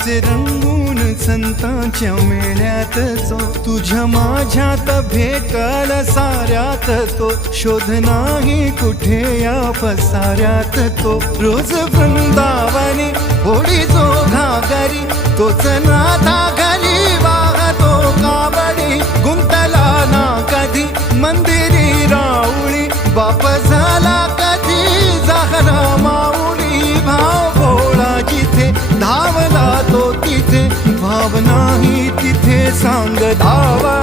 नाचे रंगून संतांच्या मेळ्यात जो, तुझ्या माझ्यात भेटल साऱ्यात तो, शोध नाही कुठे या पसाऱ्यात तो. रोज वृंदावनी होडी जो घागरी, तोच नाथा घरी वाहतो कावडी. गुंतला ना कधी मंदिरी राऊळी, बाप झाला कधी जाहरा माऊली. भाव भोळा जिथे धावला तो तिथे, भाव नाही तिथे सांग धावा.